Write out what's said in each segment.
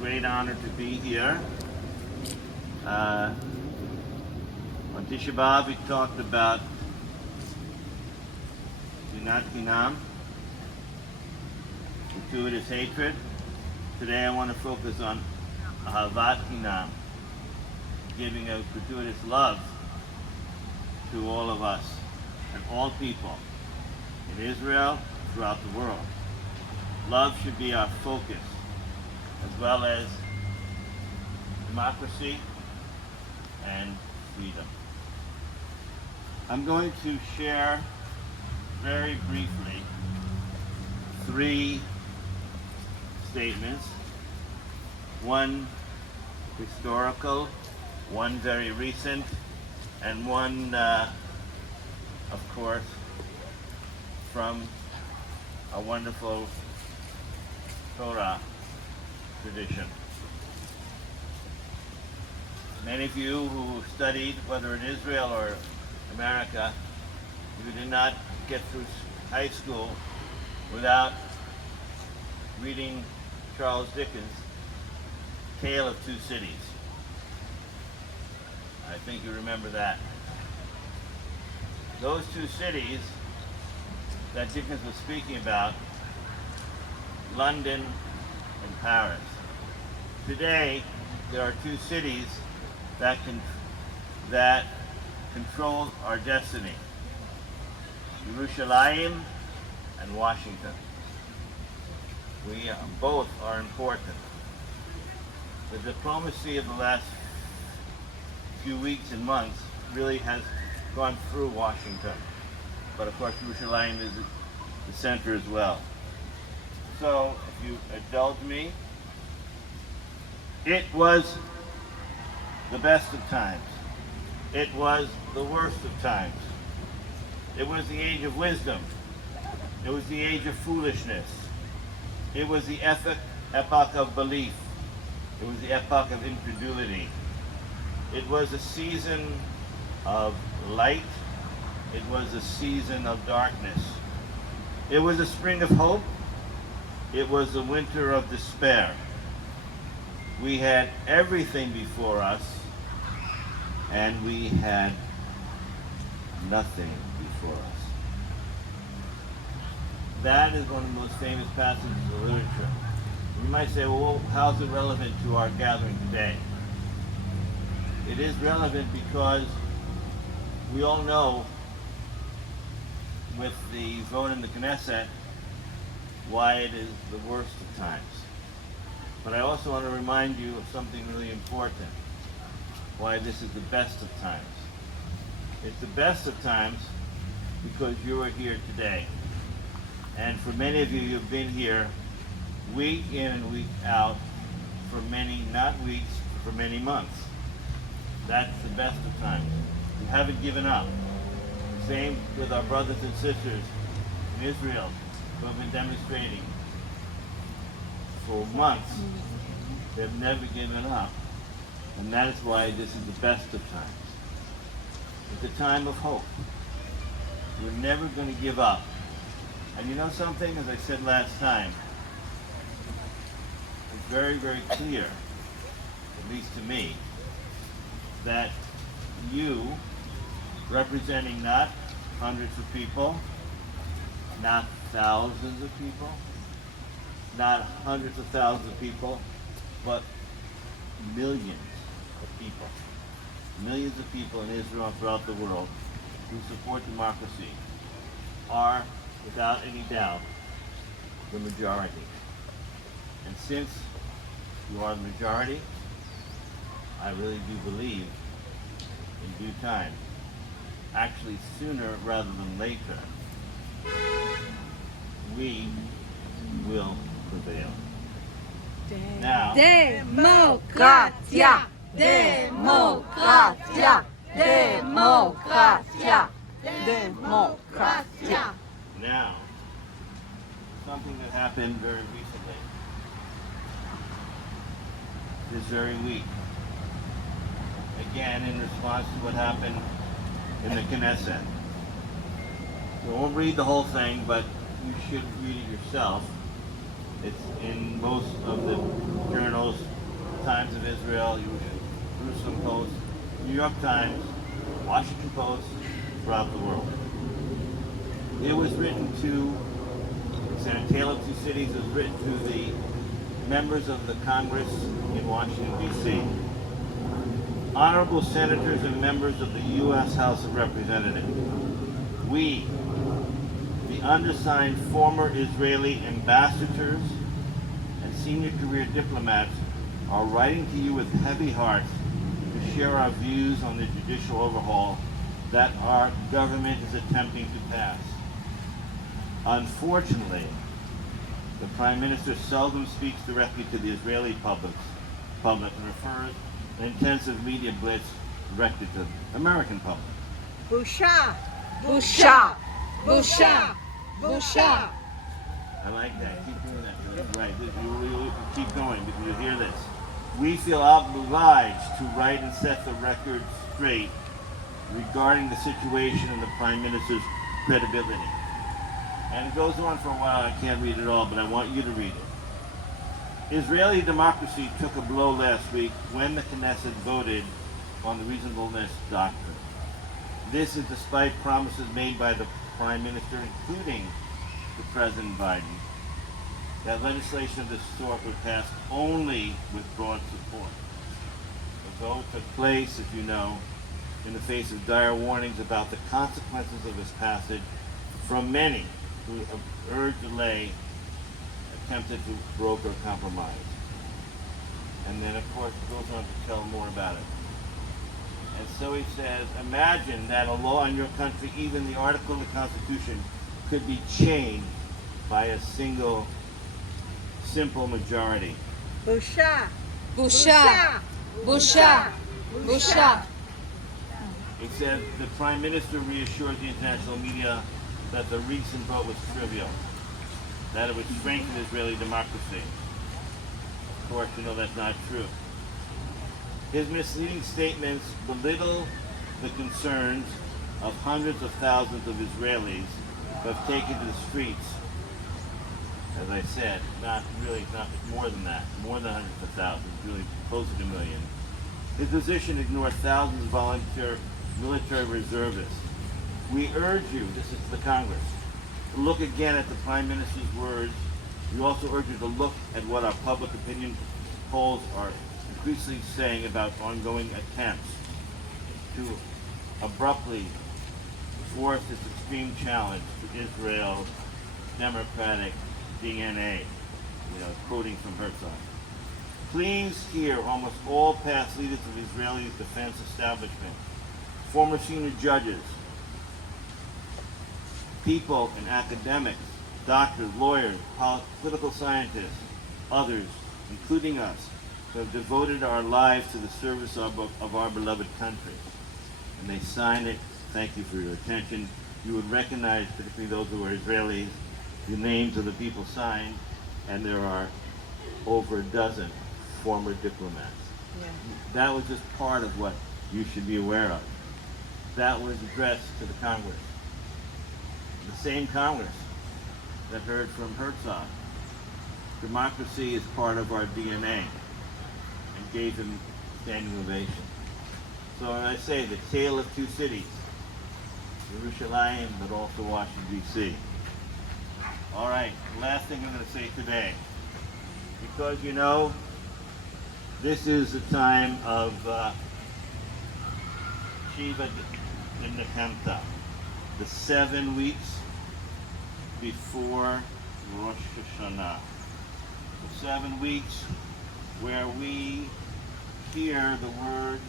great honor to be here. On Tisha B'Av, we talked about Sinat Hinam, gratuitous hatred. Today I want to focus on Ahavat Hinam, giving a gratuitous love to all of us and all people in Israel, throughout the world. Love should be our focus, as well as democracy and freedom. I'm going to share very briefly 3 statements, one historical, one very recent, and one, of course, from a wonderful Torah tradition. Many of you who studied, whether in Israel or America, you did not get through high school without reading Charles Dickens' Tale of Two Cities. I think you remember that. Those two cities that Dickens was speaking about, London and Paris. Today, there are 2 cities that control our destiny: Jerusalem and Washington. Both are important. The diplomacy of the last few weeks and months really has gone through Washington, but of course Jerusalem is the center as well. So, if you indulge me, it was the best of times. It was the worst of times. It was the age of wisdom. It was the age of foolishness. It was the epoch of belief. It was the epoch of incredulity. It was a season of light. It was a season of darkness. It was a spring of hope. It was a winter of despair. We had everything before us, and we had nothing before us. That is one of the most famous passages of literature. You might say, well, how's it relevant to our gathering today? It is relevant because we all know, with the vote in the Knesset, why it is the worst of times. But I also want to remind you of something really important, why this is the best of times. It's the best of times because you are here today. And for many of you, you've been here week in and week out for many, not weeks, for many months. That's the best of times. You haven't given up. Same with our brothers and sisters in Israel who have been demonstrating for months. They've never given up. And that is why this is the best of times. It's a time of hope. We're never going to give up. And you know something, as I said last time, it's very, very clear, at least to me, that you, representing not hundreds of people, not thousands of people, not hundreds of thousands of people, but millions of people. Millions of people in Israel and throughout the world who support democracy are, without any doubt, the majority. And since you are the majority, I really do believe in due time, actually sooner rather than later, we will prevail. Now, Democracia! Democracia! Democracia! Democracia! now, something that happened very recently, this very week, again in response to what happened in the Knesset. We won't read the whole thing, but you should read it yourself. It's in most of the journals Times of Israel, Jerusalem Post, New York Times, Washington Post, throughout the world. It was written to, instead of Tale of Two Cities, it was written to the members of the Congress in Washington, D.C. Honorable Senators and members of the U.S. House of Representatives, we, the undersigned former Israeli ambassadors and senior career diplomats, are writing to you with heavy hearts to share our views on the judicial overhaul that our government is attempting to pass. Unfortunately, the Prime Minister seldom speaks directly to the Israeli public and refers an intensive media blitz directed to the American public. Busha! Busha! Busha! Busha! I like that. Keep doing that. That's right. You keep going because you hear this. We feel obliged to write and set the record straight regarding the situation and the Prime Minister's credibility. And it goes on for a while. I can't read it all, but I want you to read it. Israeli democracy took a blow last week when the Knesset voted on the reasonableness doctrine. This is despite promises made by the Prime Minister, including the President Biden, that legislation of this sort would pass only with broad support. The vote took place, as you know, in the face of dire warnings about the consequences of this passage from many who have urged delay, attempted to broker compromise. And then, of course, he goes on to tell more about it. And so he says, imagine that a law in your country, even the article of the Constitution, could be changed by a single, simple majority. Busha! Busha! Busha! Busha! It says the Prime Minister reassures the international media that the recent vote was trivial, that it would strengthen Israeli democracy. Of course, you know that's not true. His misleading statements belittle the concerns of hundreds of thousands of Israelis who have taken to the streets. As I said, not more than that, more than hundreds of thousands, really closer to a million. His position ignores thousands of volunteer military reservists. We urge you, this is the Congress, to look again at the Prime Minister's words. We also urge you to look at what our public opinion polls are increasingly saying about ongoing attempts to abruptly force this extreme challenge to Israel's democratic DNA, quoting from Herzog. Please hear almost all past leaders of Israeli defense establishment, former senior judges, people and academics, doctors, lawyers, political scientists, others, including us, who have devoted our lives to the service of our beloved country. And they sign it. Thank you for your attention. You would recognize, particularly those who are Israelis, the names of the people signed, and there are over a dozen former diplomats. Yeah. That was just part of what you should be aware of. That was addressed to the Congress. The same Congress that heard from Herzog. Democracy is part of our DNA, and gave him standing ovation. So as I say, the tale of two cities, Jerusalem, but also Washington, D.C. All right, last thing I'm going to say today, because this is the time of Shiva Nekanta, the 7 weeks before Rosh Hashanah. The 7 weeks where we hear the words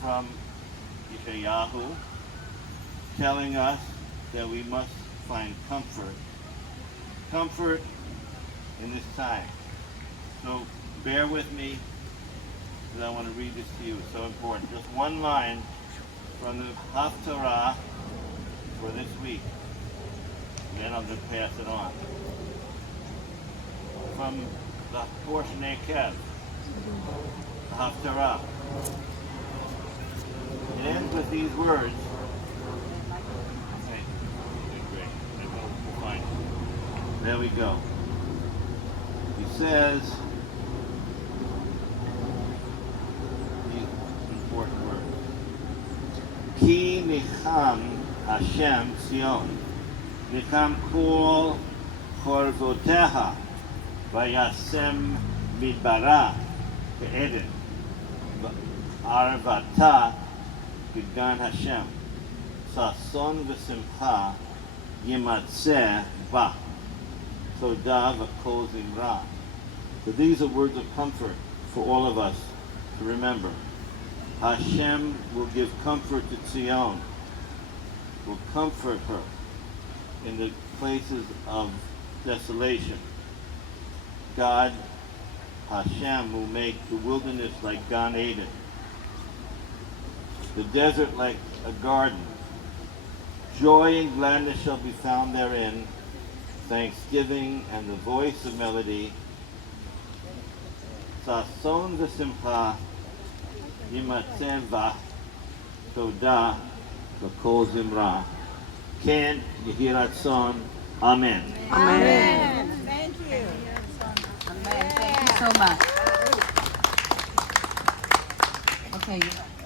from Yeshayahu telling us that we must find comfort in this time. So bear with me, because I want to read this to you. It's so important. Just one line from the Haftarah for this week. And then I'll just pass it on. From the portion Kev, the Haftarah. It ends with these words. Okay, great. Maybe we'll find it. There we go. He says, nicham Hashem Zion. Nicham kol chorvoteha vayasem midbara ke'eden. Arvata Gigan Hashem. Sason v'simcha yimatzeh ba. Todah v'kol zimra. So these are words of comfort for all of us to remember. Hashem will give comfort to Zion, will comfort her in the places of desolation. God, Hashem, will make the wilderness like Gan Eden, the desert like a garden. Joy and gladness shall be found therein, thanksgiving and the voice of melody. Sason v'simcha yimatzeh va todah v'kol zimra. Ken yehi ratzon. Amen. Amen. Thank you. Amen. Thank you so much. Okay.